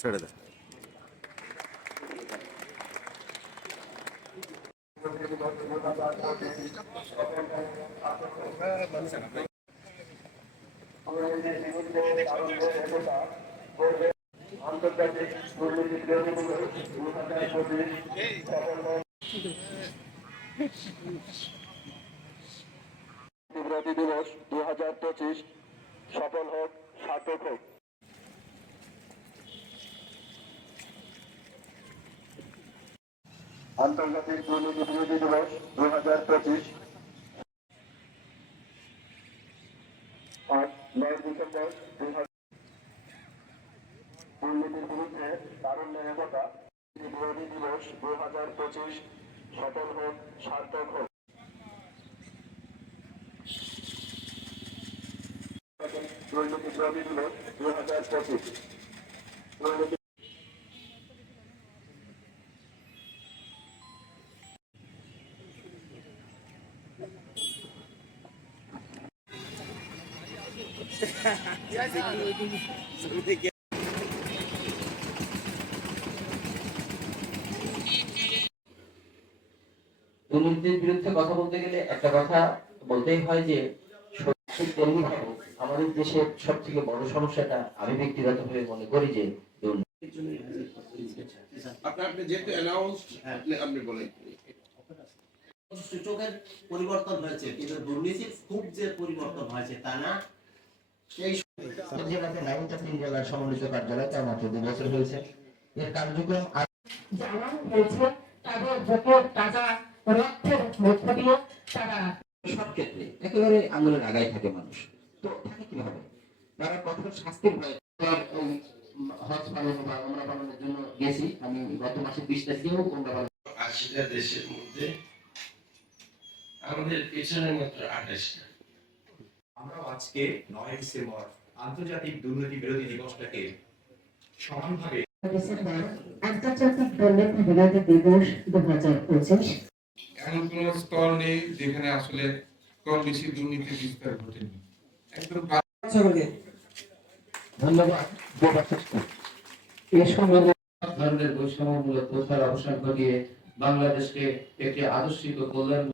ছেড়ে দে। আন্তর্জাতিক দুর্নীতি বিরোধী দিবস 2025 সফল হোক, সার্থক হোক। আন্তর্জাতিক দুর্নীতি বিরোধী দিবস 2025 9 ডিসেম্বর দুর্নীতির বিরুদ্ধে তারুণ্যের একতা বিরোধী দিবস 2025 সফল হোক, সার্থক হোক। দুর্নীতি বিরোধী দিবস 2025 দুর্নীতি দুর্নীতির বিরুদ্ধে কথা বলতে গেলে একটা কথা বলতেই হয় যে আমাদের দেশের সব থেকে বড় সমস্যাটা আমি ব্যক্তিগতভাবে মনে করি যে সূচকের পরিবর্তন হয়েছে, কিন্তু দুর্নীতির খুব যে পরিবর্তন হয়েছে তা না। সেই জেলাতে 9 জেলার সমন্বিত কার্যালয় তার মাত্র 2 বছর হয়েছে। এর কার্যক্রম জানা হয়েছে তাদের ভোটের টাকা রক্তের মধ্য দিয়ে তারা সব ক্ষেত্রে একেবারে আঙুলের আগায় থাকে মানুষ। তো থাকে কিভাবে? তারা কঠোর শাস্তির ভয় হজ পালন বা ওমরা পালনের জন্য গেছি। আমি গত মাসের 20 তারিখেও ওমরা পালন 80টা দেশের মধ্যে আমাদের পেছনে মাত্র 28টা। আমরা আজকে 9 ডিসেম্বর আন্তর্জাতিক দুর্নীতি বিরোধী দিবসটাকে সমানভাবে আন্তর্জাতিক দুর্নীতি বিরোধী দিবস 2025 এমন কোন স্তর নেই যেখানে আসলে কম বেশি দুর্নীতির বিস্তার ঘটেনি। একদম ধন্যবাদ। ধরনের বৈষম্যমূলক প্রথার অবসান ঘটিয়ে বাংলাদেশকে একটি আদর্শিক ও কল্যাণ